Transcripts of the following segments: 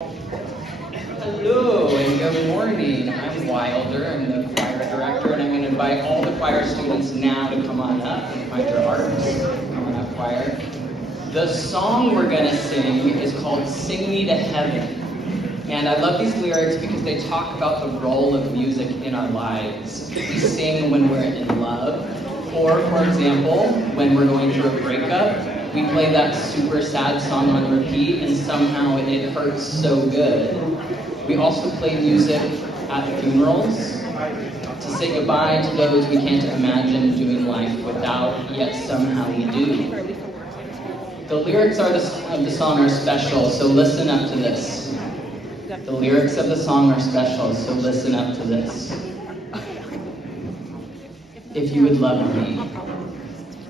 Hello and good morning. I'm Wilder, I'm the choir director, and I'm going to invite all the choir students now to come on up and find your hearts. Come on up, choir. The song we're going to sing is called Sing Me to Heaven. And I love these lyrics because they talk about the role of music in our lives. We sing when we're in love, or for example, when we're going through a breakup, we play that super sad song on repeat and somehow it hurts so good. We also play music at funerals to say goodbye to those we can't imagine doing life without, yet somehow we do. The lyrics of the song are special, so listen up to this. The lyrics of the song are special, so listen up to this. If you would love me,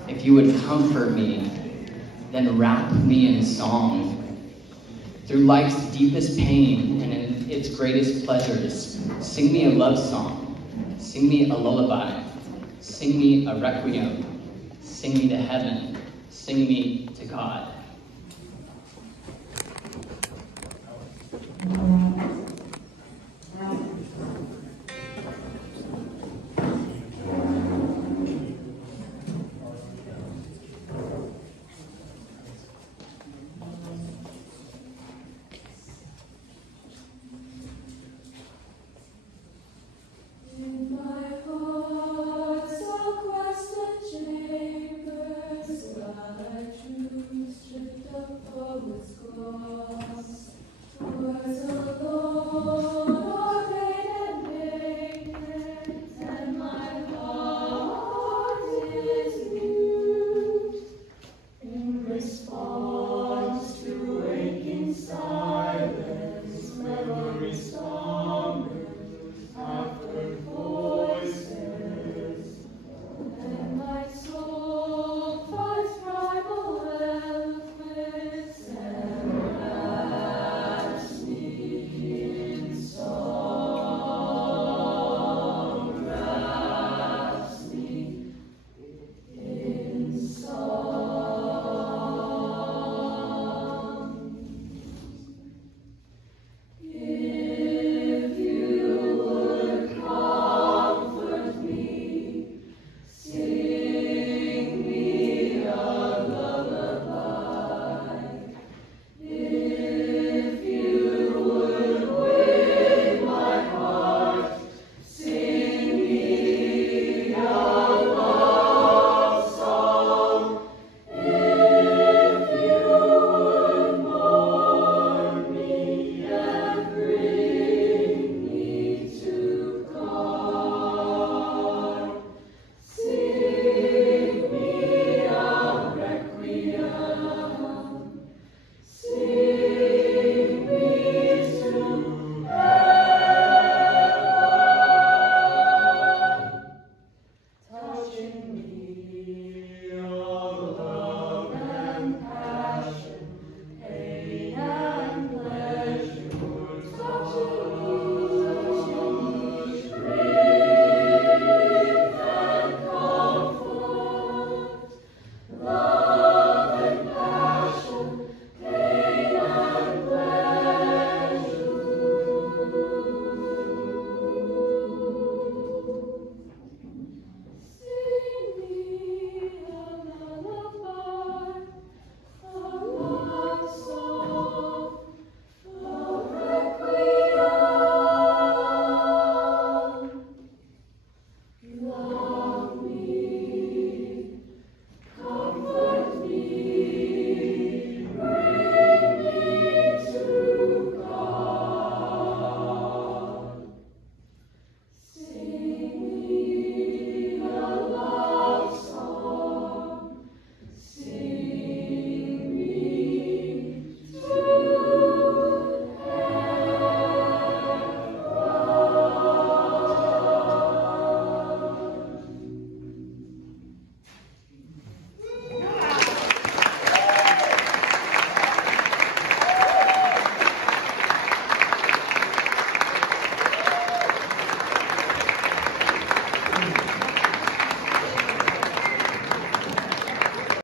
if you would comfort me, then wrap me in song. Through life's deepest pain and in its greatest pleasures, sing me a love song, sing me a lullaby, sing me a requiem, sing me to heaven, sing me to God.